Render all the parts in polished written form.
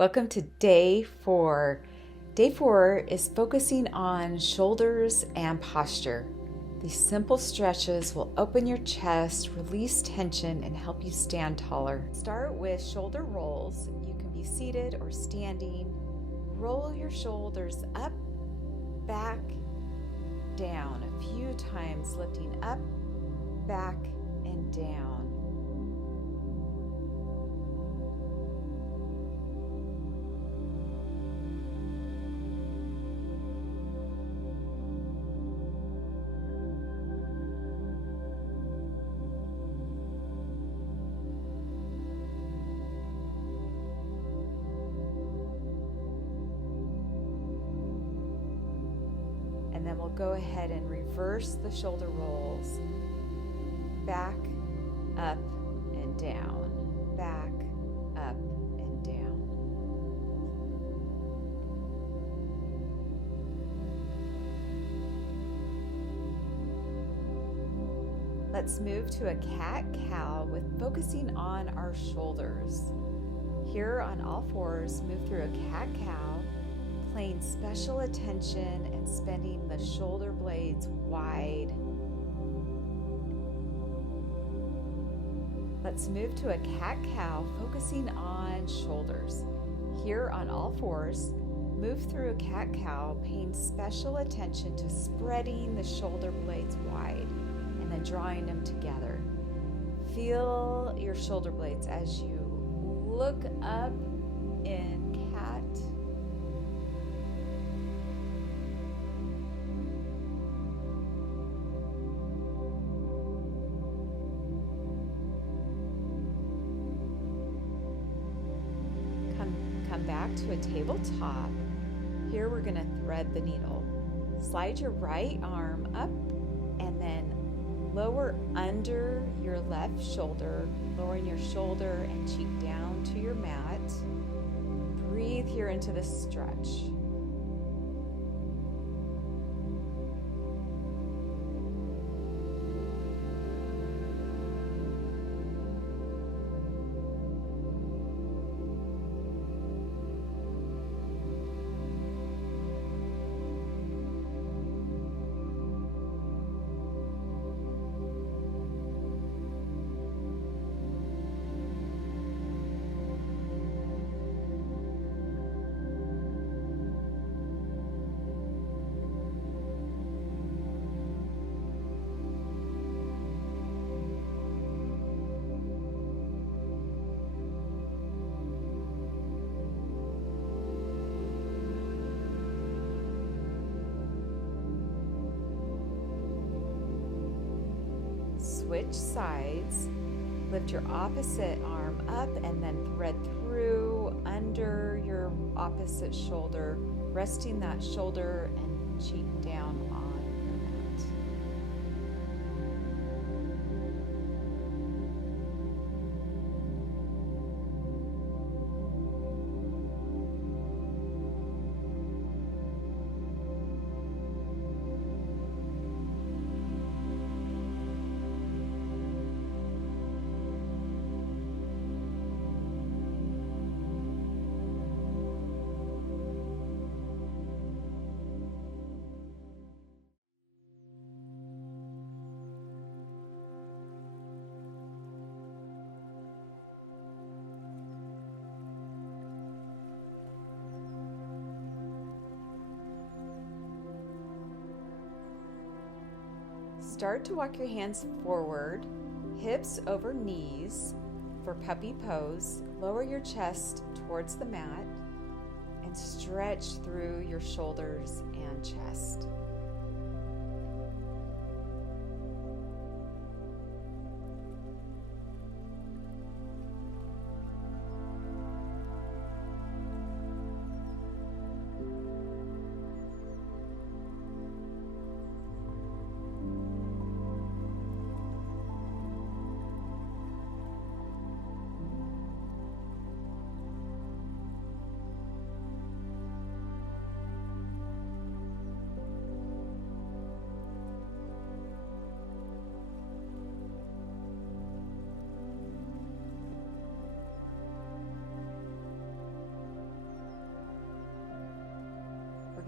Welcome to day 4. Day 4 is focusing on shoulders and posture. These simple stretches will open your chest, release tension, and help you stand taller. Start with shoulder rolls. You can be seated or standing. Roll your shoulders up, back, down a few times, lifting up, back, and down. And then we'll go ahead and reverse the shoulder rolls. Back, up, and down. Back, up, and down. Let's move to a cat-cow with focusing on our shoulders. Here on all fours, move through a cat-cow, paying special attention and spending the shoulder blades wide. Let's move to a cat-cow, focusing on shoulders. Here on all fours, move through a cat-cow, paying special attention to spreading the shoulder blades wide and then drawing them together. Feel your shoulder blades as you look up in cat. Come back to a tabletop. Here we're going to thread the needle. Slide your right arm up and then lower under your left shoulder, lowering your shoulder and cheek down to your mat. Breathe here into the stretch. Switch sides. Lift your opposite arm up and then thread through under your opposite shoulder, resting that shoulder and cheek down on your mat. Start to walk your hands forward, hips over knees for puppy pose. Lower your chest towards the mat and stretch through your shoulders and chest.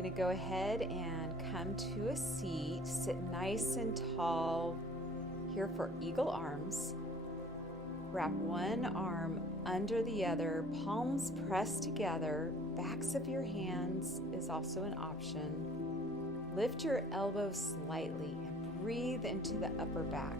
going to go ahead and come to a seat. Sit nice and tall here for eagle arms. Wrap one arm under the other, palms pressed together. Backs of your hands is also an option. Lift your elbows slightly and breathe into the upper back.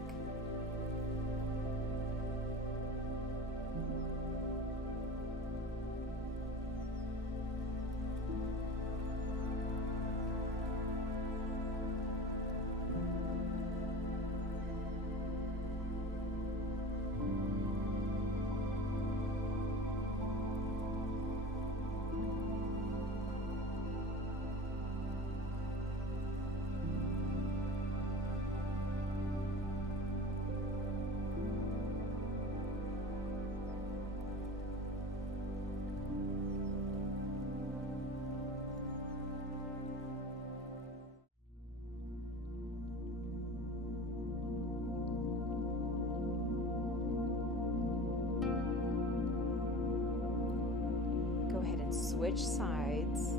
Switch sides.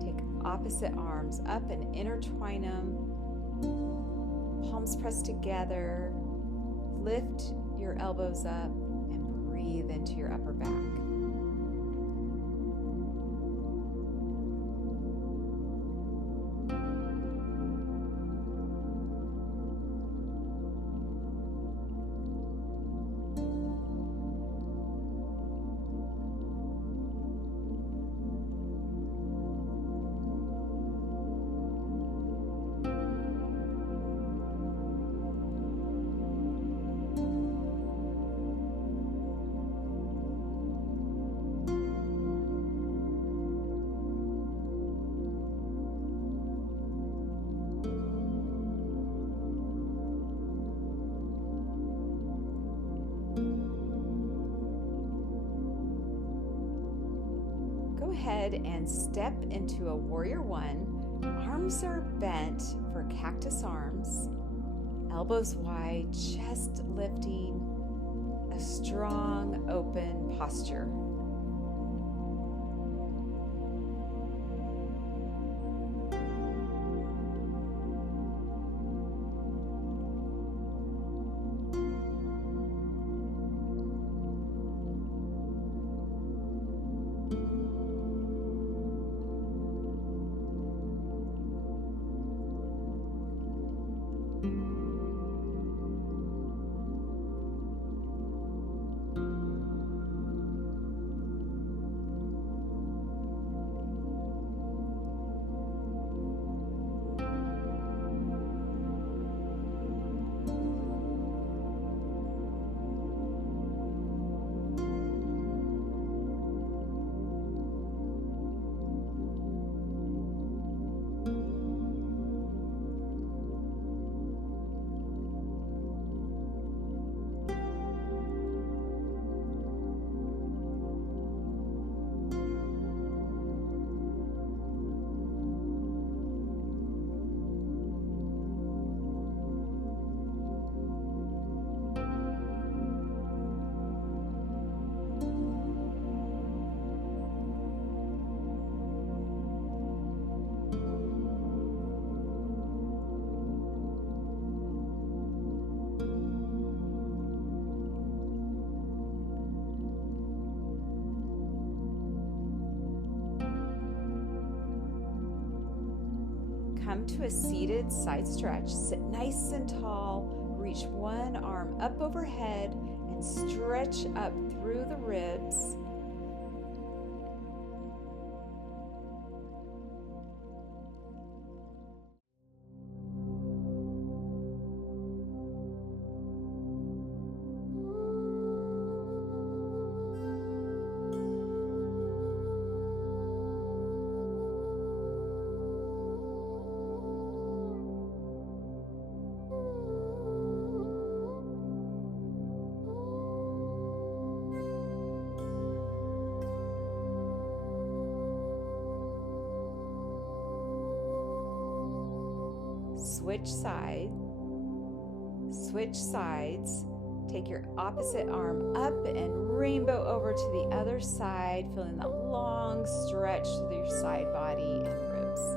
Take opposite arms up and intertwine them. Palms pressed together. Lift your elbows up and breathe into your upper back. Ahead and step into a warrior one. Arms are bent for cactus arms. Elbows wide, chest lifting. A strong, open posture. Come to a seated side stretch. Sit nice and tall. Reach one arm up overhead and stretch up through the ribs. Switch sides. Take your opposite arm up and rainbow over to the other side, feeling that long stretch through your side body and ribs.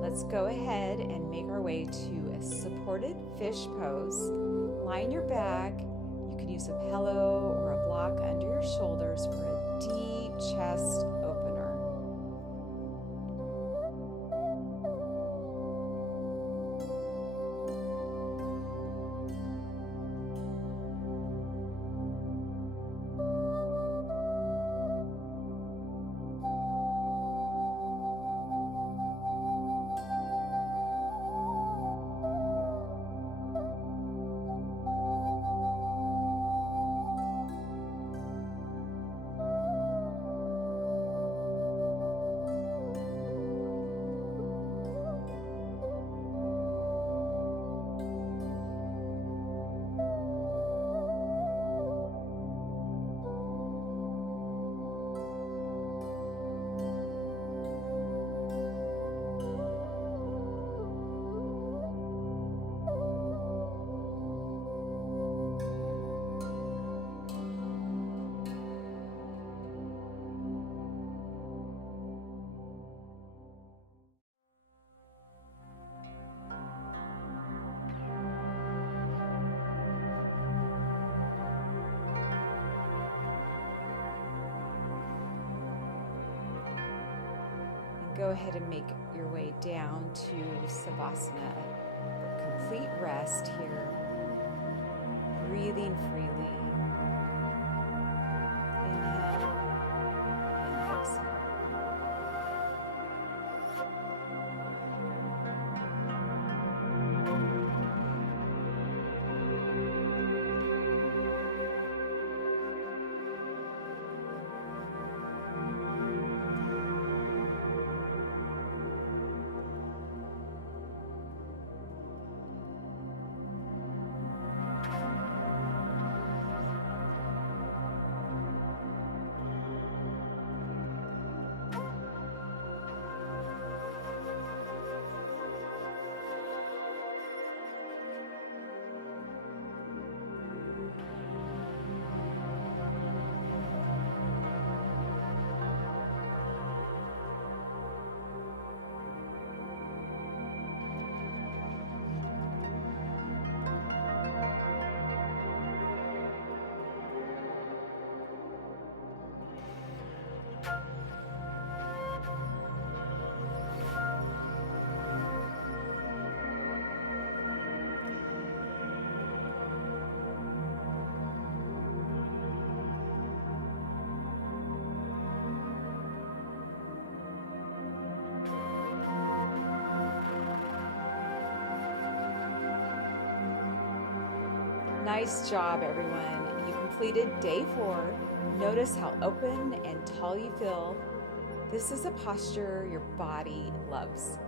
Let's go ahead and make our way to a supported fish pose. Lie on your back. You can use a pillow or a block under your shoulders for a deep chest opener. Go ahead and make your way down to Savasana for complete rest here, breathing freely. Inhale and exhale. Nice job, everyone. You completed day 4. Notice how open and tall you feel. This is a posture your body loves.